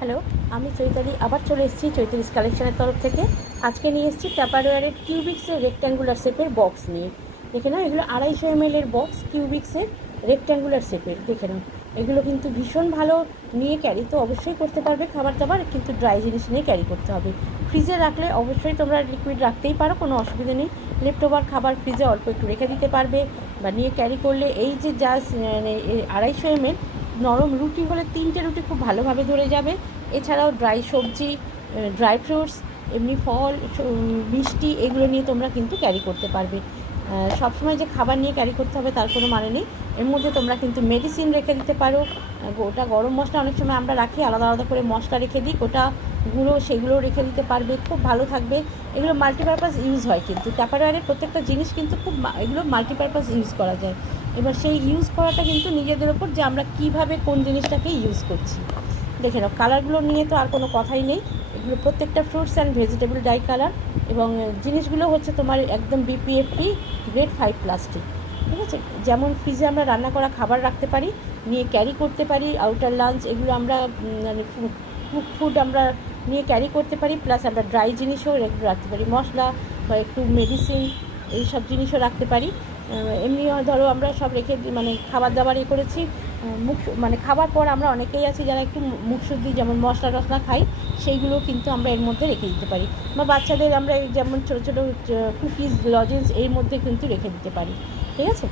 Hello, আমি চৈতালি আবার চলে এসেছি চৈতালিস কালেকশনের তরফ থেকে। আজকে নিয়ে এসেছি টাপারওয়্যারের কিউবিক্সের রেক্ট্যাঙ্গুলার শেপের বক্স নিয়ে। দেখে নাও, এগুলো 250 ml বক্স, কিউবিক্সের রেক্ট্যাঙ্গুলার শেপের। দেখে নাও, এগুলো কিন্তু ভীষণ ভালো। নিয়ে ক্যারি তো অবশ্যই করতে পারবে খাবার দাবার, কিন্তু ড্রাই জিনিস নিয়ে ক্যারি করতে হবে। ফ্রিজে রাখলে অবশ্যই তোমরা লিকুইড রাখতেই পারো, কোনো অসুবিধা নেই। লেফট ওভার খাবার ফ্রিজে অল্প একটু রেখে দিতে পারবে, বা নিয়ে ক্যারি করলে এই যে যা 250 ml নরম রুটি হলে 3টে রুটি খুব ভালোভাবে ধরে যাবে। এছাড়াও ড্রাই সবজি, ড্রাই ফ্রুটস, এমনি ফল, মিষ্টি, এগুলো নিয়ে তোমরা কিন্তু ক্যারি করতে পারবে। সবসময় যে খাবার নিয়ে ক্যারি করতে হবে তার কোনো মানে নেই। এর মধ্যে তোমরা কিন্তু মেডিসিন রেখে দিতে পারো। গোটা গরম মশলা অনেক সময় আমরা রাখি, আলাদা আলাদা করে মশলা রেখে দিই, গোটা গুঁড়ো, সেগুলোও রেখে দিতে পারবে, খুব ভালো থাকবে। এগুলো মাল্টিপারপাস ইউজ হয়, কিন্তু টাপারওয়্যারের প্রত্যেকটা জিনিস কিন্তু খুব এগুলো মাল্টিপারপাস ইউজ করা যায়। এবার সেই ইউজ করাটা কিন্তু নিজেদের ওপর, যে আমরা কীভাবে কোন জিনিসটাকে ইউজ করছি। দেখে নাও, কালারগুলো নিয়ে তো আর কোনো কথাই নেই। এগুলো প্রত্যেকটা fruits and vegetable die colour, এবং জিনিসগুলো হচ্ছে তোমার একদম BPA-free গ্রেড 5 প্লাস্টিক। ঠিক আছে, যেমন ফ্রিজে আমরা রান্না করা খাবার রাখতে পারি, নিয়ে ক্যারি করতে পারি, আউটার লাঞ্চ, এগুলো আমরা মানে ফুড আমরা নিয়ে ক্যারি করতে পারি, প্লাস আমরা ড্রাই জিনিসও রাখতে পারি, মশলা বা একটু মেডিসিন, এইসব জিনিসও রাখতে পারি। এমনি ধরো আমরা সব রেখে মানে খাবার দাবার করেছি, মুখ মানে খাবার পর আমরা অনেকেই আছি যারা একটু মুখ শুদ্ধি, যেমন মশলা টশলা খাই, সেইগুলো কিন্তু আমরা এর মধ্যে রেখে দিতে পারি। বা বাচ্চাদের আমরা যেমন ছোটো ছোটো কুকিজ, লজেন্স এর মধ্যে কিন্তু রেখে দিতে পারি। ঠিক আছে।